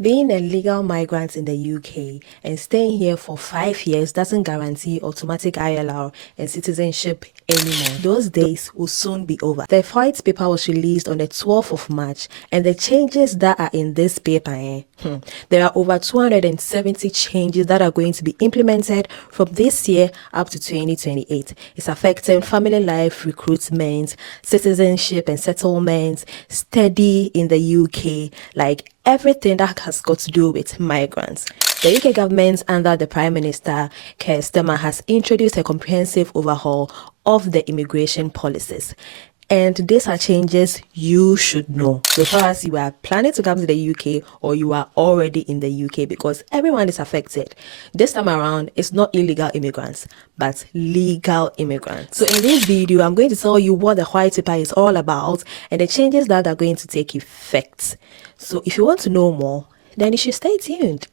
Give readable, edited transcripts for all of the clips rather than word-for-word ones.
Being a legal migrant in the UK and staying here for 5 years doesn't guarantee automatic ILR and citizenship anymore. Those days will soon be over. The white paper was released on the 12th of March, and the changes that are in this paper, there are over 270 changes that are going to be implemented from this year up to 2028. It's affecting family life, recruitment, citizenship and settlement, study in the UK, like everything that has got to do with migrants. The UK government under the Prime Minister Keir Starmer has introduced a comprehensive overhaul of the immigration policies. And these are changes you should know, so far as you are planning to come to the UK or you are already in the UK, because everyone is affected. This time around, it's not illegal immigrants, but legal immigrants. So in this video, I'm going to tell you what the white paper is all about and the changes that are going to take effect. So if you want to know more, then you should stay tuned.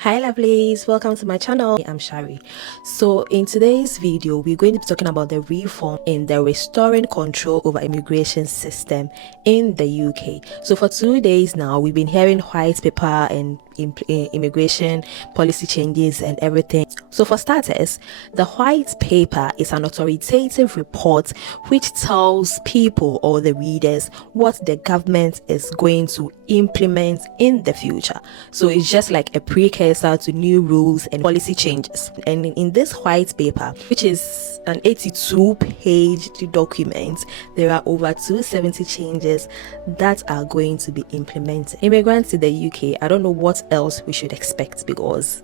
Hi lovelies, welcome to my channel. I'm Shari. So in today's video, we're going to be talking about the reform in the restoring control over immigration system in the UK. So for 2 days now, we've been hearing white paper and immigration policy changes and everything. So for starters, the white paper is an authoritative report which tells people or the readers what the government is going to implement in the future. So it's just like a precursor to new rules and policy changes. And in this white paper, which is an 82-page document, there are over 270 changes that are going to be implemented. Immigrants in the UK, I don't know what else we should expect, because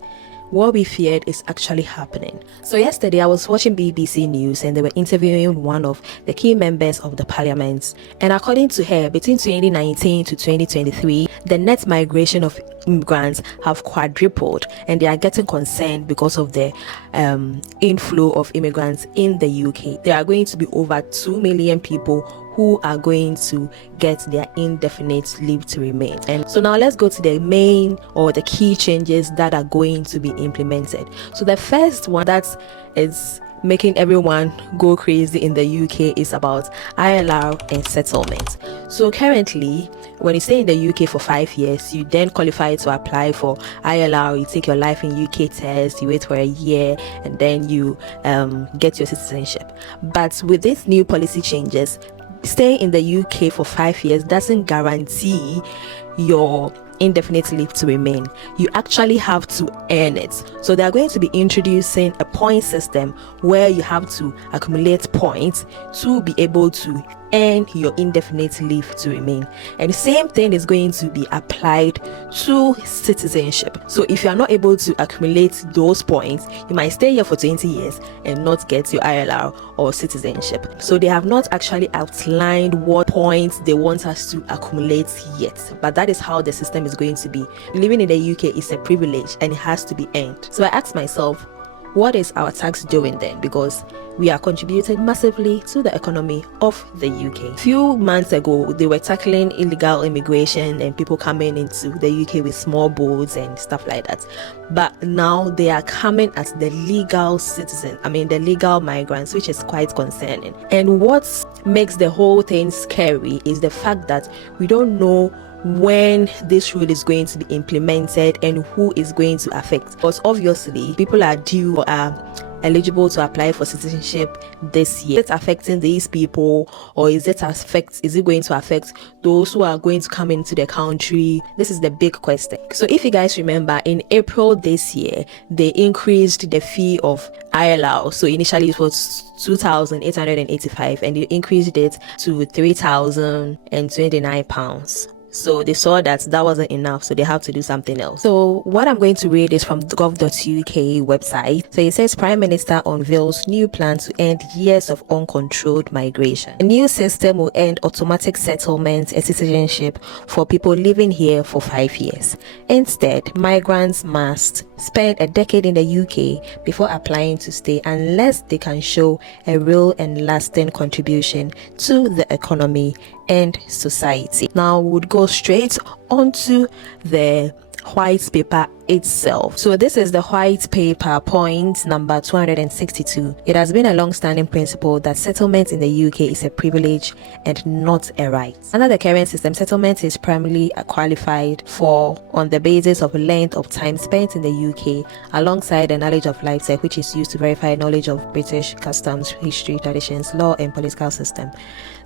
what we feared is actually happening. So yesterday I was watching BBC News and they were interviewing one of the key members of the parliament, and according to her, between 2019 to 2023, the net migration of immigrants have quadrupled, and they are getting concerned because of the inflow of immigrants in the UK. There are going to be over 2 million people who are going to get their indefinite leave to remain. And so now let's go to the main or the key changes that are going to be implemented. So the first one that is making everyone go crazy in the UK is about ILR and settlement. So currently, when you stay in the UK for 5 years, you then qualify to apply for ILR. You take your life in UK test, you wait for a year, and then you get your citizenship. But with these new policy changes, staying in the UK for 5 years doesn't guarantee your indefinite leave to remain. You actually have to earn it. So they are going to be introducing a point system where you have to accumulate points to be able to earn your indefinite leave to remain. And the same thing is going to be applied to citizenship. So if you are not able to accumulate those points, you might stay here for 20 years and not get your ILR or citizenship. So they have not actually outlined what points they want us to accumulate yet, but that is how the system is going to be. Living in the UK is a privilege and it has to be earned. So I asked myself, what is our tax doing then? Because we are contributing massively to the economy of the UK. A few months ago, they were tackling illegal immigration and people coming into the UK with small boats and stuff like that. But now they are coming as the legal the legal migrants, which is quite concerning. And what makes the whole thing scary is the fact that we don't know when this rule is going to be implemented and who is going to affect. But obviously, people are due or are eligible to apply for citizenship this year. Is it affecting these people, or is it going to affect those who are going to come into the country? This is the big question. So if you guys remember, in April this year, they increased the fee of ILR. So initially it was 2,885 and they increased it to 3,029 pounds. So they saw that wasn't enough, so they have to do something else. So what I'm going to read is from the gov.uk website. So it says, Prime Minister unveils new plan to end years of uncontrolled migration. The new system will end automatic settlement and citizenship for people living here for 5 years. Instead, migrants must spend a decade in the UK before applying to stay, unless they can show a real and lasting contribution to the economy and society. Now we'll go straight onto the white paper itself. So this is the white paper, point number 262. It has been a long-standing principle that settlement in the UK is a privilege and not a right. Under the current system, settlement is primarily qualified for on the basis of length of time spent in the UK alongside the knowledge of life cycle, which is used to verify knowledge of British customs, history, traditions, law and political system.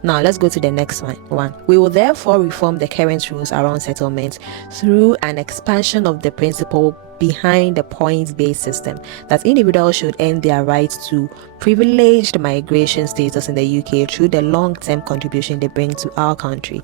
Now let's go to the next one. We will therefore reform the current rules around settlement through an expansion of the principle behind the points-based system that individuals should earn their right to privileged migration status in the UK through the long-term contribution they bring to our country.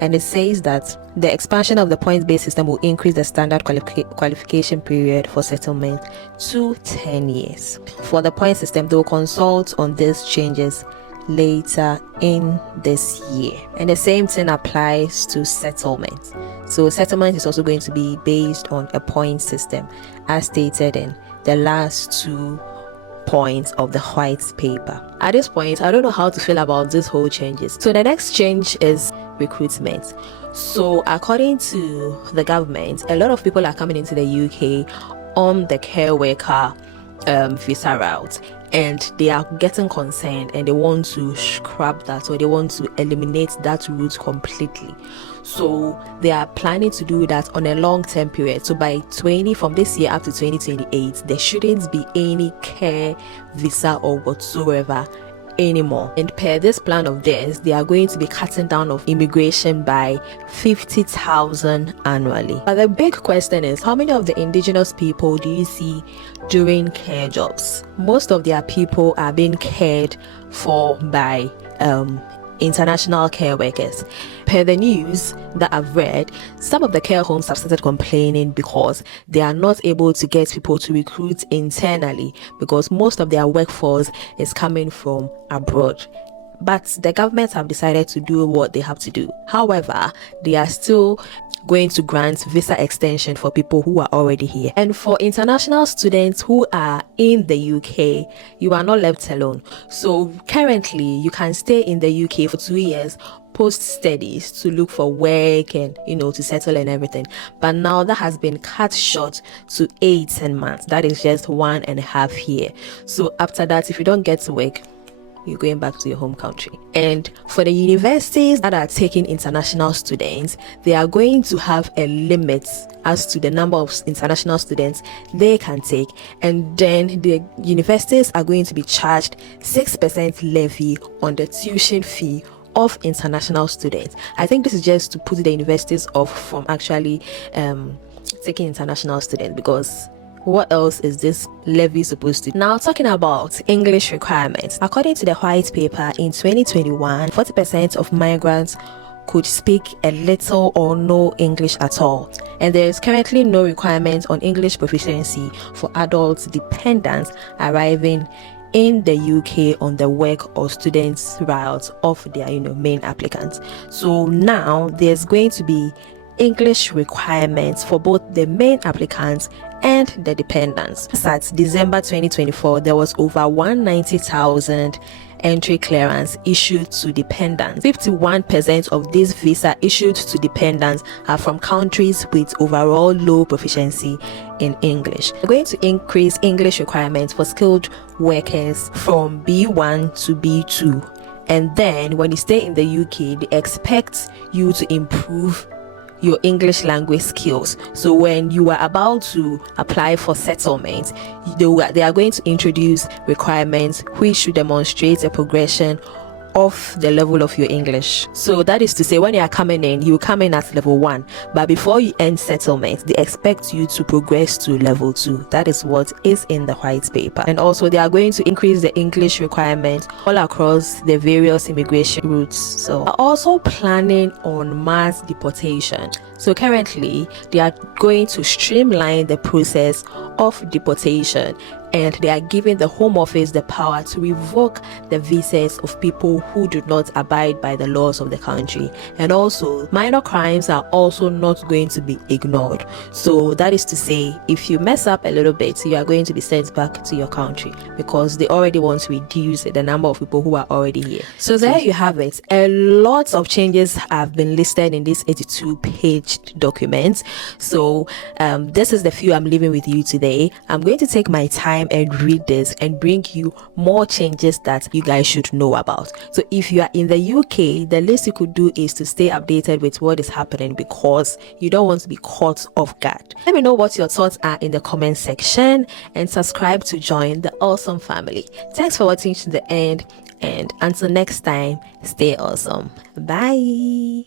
And it says that the expansion of the points-based system will increase the standard qualification period for settlement to 10 years. For the point system, they will consult on these changes later in this year. And the same thing applies to settlement. So settlement is also going to be based on a point system as stated in the last 2 points of the white paper. At this point, I don't know how to feel about this whole changes. So the next change is recruitment. So according to the government, a lot of people are coming into the UK on the care worker visa route, and they are getting concerned and they want to scrap that, or they want to eliminate that route completely. So they are planning to do that on a long-term period. So from this year up to 2028, there shouldn't be any care visa or whatsoever anymore. And per this plan of theirs, they are going to be cutting down of immigration by 50,000 annually. But the big question is, how many of the indigenous people do you see doing care jobs? Most of their people are being cared for by international care workers. Per the news that I've read, some of the care homes have started complaining because they are not able to get people to recruit internally because most of their workforce is coming from abroad. But the government have decided to do what they have to do. However, they are still going to grant visa extension for people who are already here. And for international students who are in the UK, you are not left alone. So currently, you can stay in the UK for 2 years post studies to look for work and to settle and everything. But now that has been cut short to 18 months. That is just 1.5 years. So after that, if you don't get to work, you're going back to your home country. And for the universities that are taking international students, they are going to have a limit as to the number of international students they can take, and then the universities are going to be charged 6% levy on the tuition fee of international students. I think this is just to put the universities off from actually taking international students, because what else is this levy supposed to do? Now, talking about English requirements. According to the white paper, in 2021, 40% of migrants could speak a little or no English at all. And there is currently no requirement on English proficiency for adult dependents arriving in the UK on the work or students route of their main applicants. So now there's going to be English requirements for both the main applicants and the dependents. At December 2024, there was over 190,000 entry clearance issued to dependents. 51% of these visa issued to dependents are from countries with overall low proficiency in English. We're going to increase English requirements for skilled workers from B1 to B2. And then when you stay in the UK, they expect you to improve your English language skills. So when you are about to apply for settlement, they are going to introduce requirements which should demonstrate a progression of the level of your English. So that is to say, when you are coming in, you come in at level 1, but before you end settlement, they expect you to progress to level 2. That is what is in the white paper. And also they are going to increase the English requirements all across the various immigration routes. So they are also planning on mass deportation. So currently they are going to streamline the process of deportation and they are giving the Home Office the power to revoke the visas of people who do not abide by the laws of the country. And also, minor crimes are also not going to be ignored. So that is to say, if you mess up a little bit, you are going to be sent back to your country, because they already want to reduce the number of people who are already here. So there you have it. A lot of changes have been listed in this 82-page document. So this is the few I'm leaving with you today. I'm going to take my time and read this and bring you more changes that you guys should know about. So if you are in the UK, the least you could do is to stay updated with what is happening, because you don't want to be caught off guard. Let me know what your thoughts are in the comment section, and subscribe to join the awesome family. Thanks for watching to the end, and until next time, stay awesome. Bye.